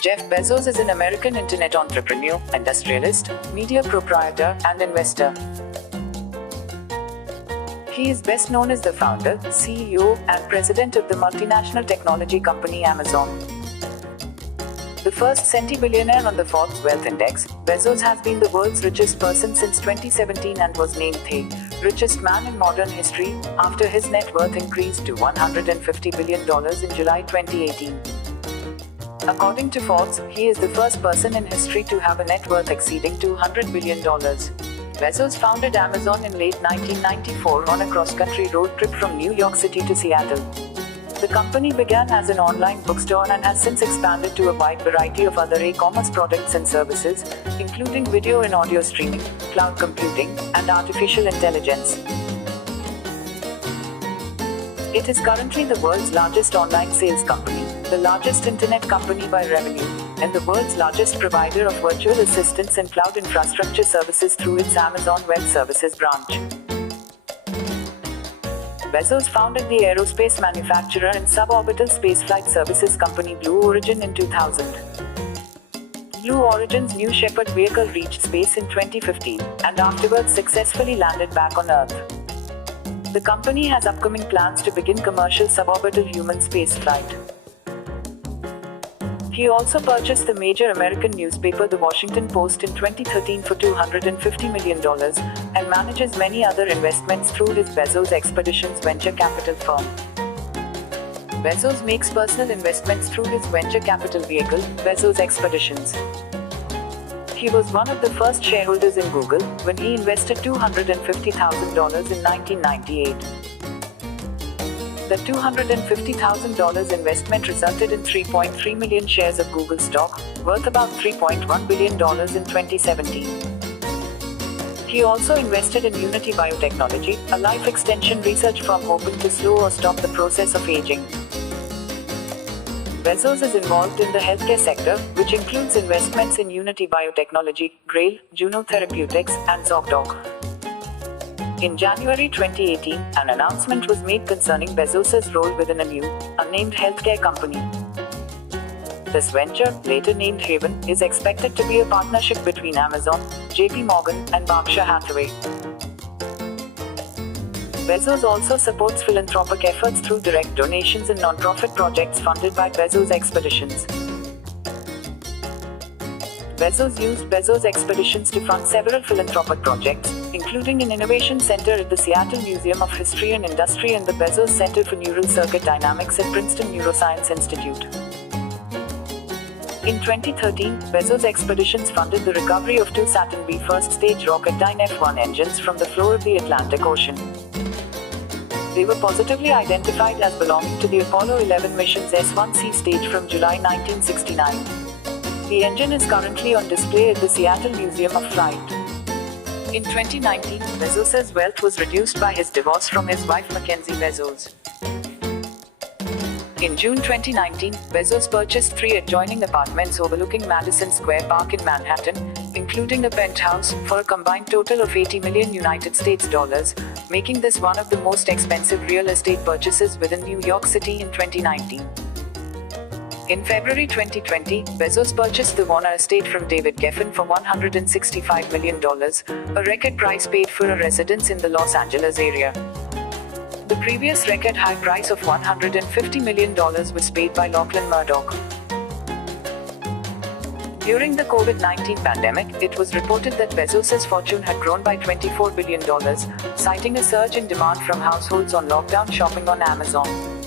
Jeff Bezos is an American internet entrepreneur, industrialist, media proprietor, and investor. He is best known as the founder, CEO, and president of the multinational technology company Amazon. The first centibillionaire on the Forbes Wealth Index, Bezos has been the world's richest person since 2017 and was named the richest man in modern history after his net worth increased to $150 billion in July 2018. According to Forbes, he is the first person in history to have a net worth exceeding $200 billion. Bezos founded Amazon in late 1994 on a cross-country road trip from New York City to Seattle. The company began as an online bookstore and has since expanded to a wide variety of other e-commerce products and services, including video and audio streaming, cloud computing, and artificial intelligence. It is currently the world's largest online sales company, the largest internet company by revenue, and the world's largest provider of virtual assistants and cloud infrastructure services through its Amazon Web Services branch. Bezos founded the aerospace manufacturer and suborbital spaceflight services company Blue Origin in 2000. Blue Origin's New Shepard vehicle reached space in 2015, and afterwards successfully landed back on Earth. The company has upcoming plans to begin commercial suborbital human spaceflight. He also purchased the major American newspaper The Washington Post in 2013 for $250 million, and manages many other investments through his Bezos Expeditions venture capital firm. Bezos makes personal investments through his venture capital vehicle, Bezos Expeditions. He was one of the first shareholders in Google when he invested $250,000 in 1998. The $250,000 investment resulted in 3.3 million shares of Google stock, worth about $3.1 billion in 2017. He also invested in Unity Biotechnology, a life extension research firm hoping to slow or stop the process of aging. Bezos is involved in the healthcare sector, which includes investments in Unity Biotechnology, Grail, Juno Therapeutics, and Zocdoc. In January 2018, an announcement was made concerning Bezos' role within a new, unnamed healthcare company. This venture, later named Haven, is expected to be a partnership between Amazon, JP Morgan, and Berkshire Hathaway. Bezos also supports philanthropic efforts through direct donations and non-profit projects funded by Bezos Expeditions. Bezos used Bezos Expeditions to fund several philanthropic projects, including an innovation center at the Seattle Museum of History and Industry and the Bezos Center for Neural Circuit Dynamics at Princeton Neuroscience Institute. In 2013, Bezos Expeditions funded the recovery of two Saturn V first-stage Rocketdyne F-1 engines from the floor of the Atlantic Ocean. They were positively identified as belonging to the Apollo 11 mission's S-1C stage from July 1969. The engine is currently on display at the Seattle Museum of Flight. In 2019, Bezos' wealth was reduced by his divorce from his wife Mackenzie Bezos. In June 2019, Bezos purchased 3 adjoining apartments overlooking Madison Square Park in Manhattan, including a penthouse, for a combined total of $80 million United States dollars, making this one of the most expensive real estate purchases within New York City in 2019. In February 2020, Bezos purchased the Warner estate from David Geffen for $165 million, a record price paid for a residence in the Los Angeles area. The previous record high price of $150 million was paid by Lachlan Murdoch. During the COVID-19 pandemic, it was reported that Bezos' fortune had grown by $24 billion, citing a surge in demand from households on lockdown shopping on Amazon.